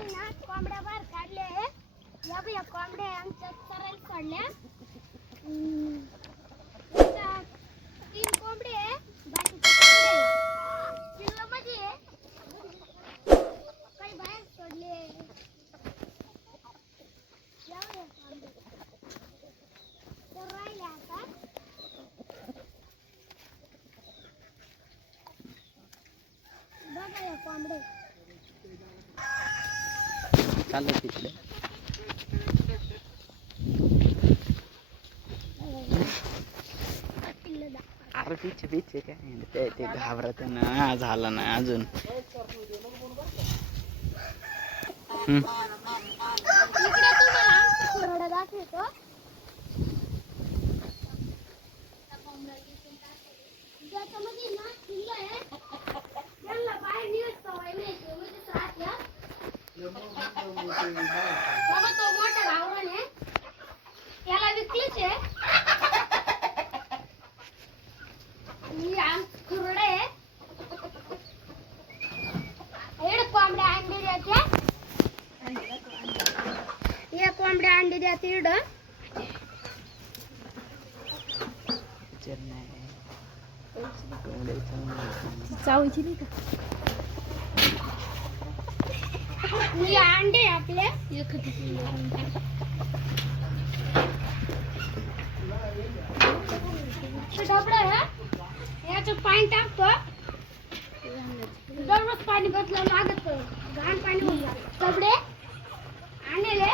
ना कोंबड्या बाहेर काढल्या आहे. या बघ या कोंबड्या आमच्या चरायला सोडल्या. तीन कोंबडे आहे, बाकीचे कोंबडे पिल्लामध्ये आहे. काही बाहेर सोडले. या बघ या कोंबड्या तर राहिल्या आता. बघा या कोंबडे चाललं तिकडे. अरे पिछे पिछे काय ते घाबरत ना झालं ना अजून. इकडे तुम्हाला खुराडा दाखवतो. ज्याच्यामध्ये ना किल्ला आहे त्यांना बाहेर निघत सवय नाही मध्येच राहत्या. बाबा तो मोठा गावरान आहे त्याला विकलीच आहे. ही आम खुरडे आहे. एवढे कोंबड्या अंडे द्यायचे. या कोंबड्या अंडे द्यायचे इकडं. चावायची नाही का? हे अंडे आपले डबडा आहे. याच्यात पाणी टाकतो. दररोज पाणी बदलावं लागत. घाण पाणी होऊन जातं. डबडे आणले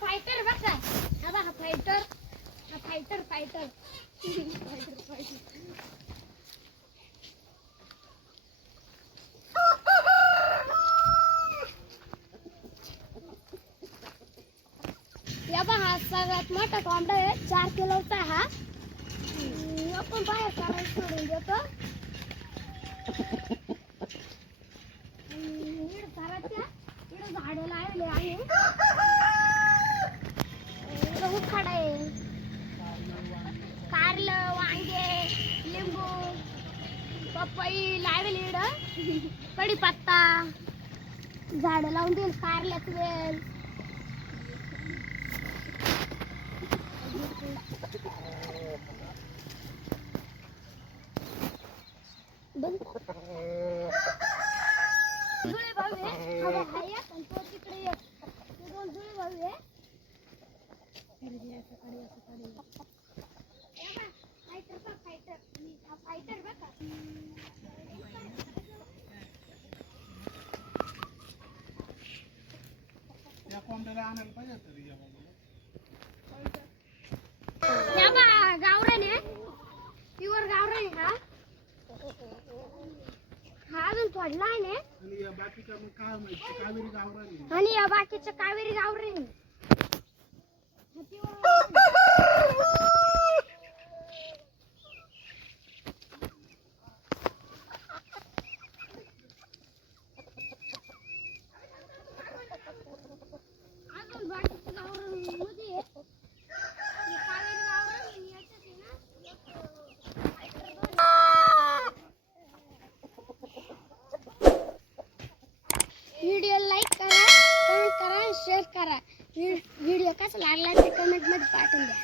फायटर बघा. फायटर फायटर फायटर या बघा हा सगळ्यात मोठा कोंबडा आहे. 4 किलोचा हा. आपण बाहेर काढायला सोडून देतो. इकडे झाडं लावले आहे. इकडे उखाड आहे. कारलं, वांगे, लिंबू, पपई लावली. इकडं कढीपत्ता झाडं लावून देईल. कारल्यात वेल जुळे भाऊ आहे. तो तिकडे एक. ते 2 जुळे भाऊ आहे. फायटर फायटर बघा. या कोंबड्याला आणायला पाहिजे तरी या गावरान आहे. प्युअर गावरान आहे हा. हा अजून थोडला आहे. आणि या बाकीच्या मग काय माहिती कावेरी गावरान आहे. आणि या बाकीच्या कावेरी गावरान आहे. अजून बाकीच्या गावरान मध्ये आहे. कावेरी गावरान याच्यात आहे ना. व्हिडिओ लाईक करा, कमेंट करा, शेअर करा. व्हिडिओ कसा लागला ते कमेंट मध्ये पाठवून द्या.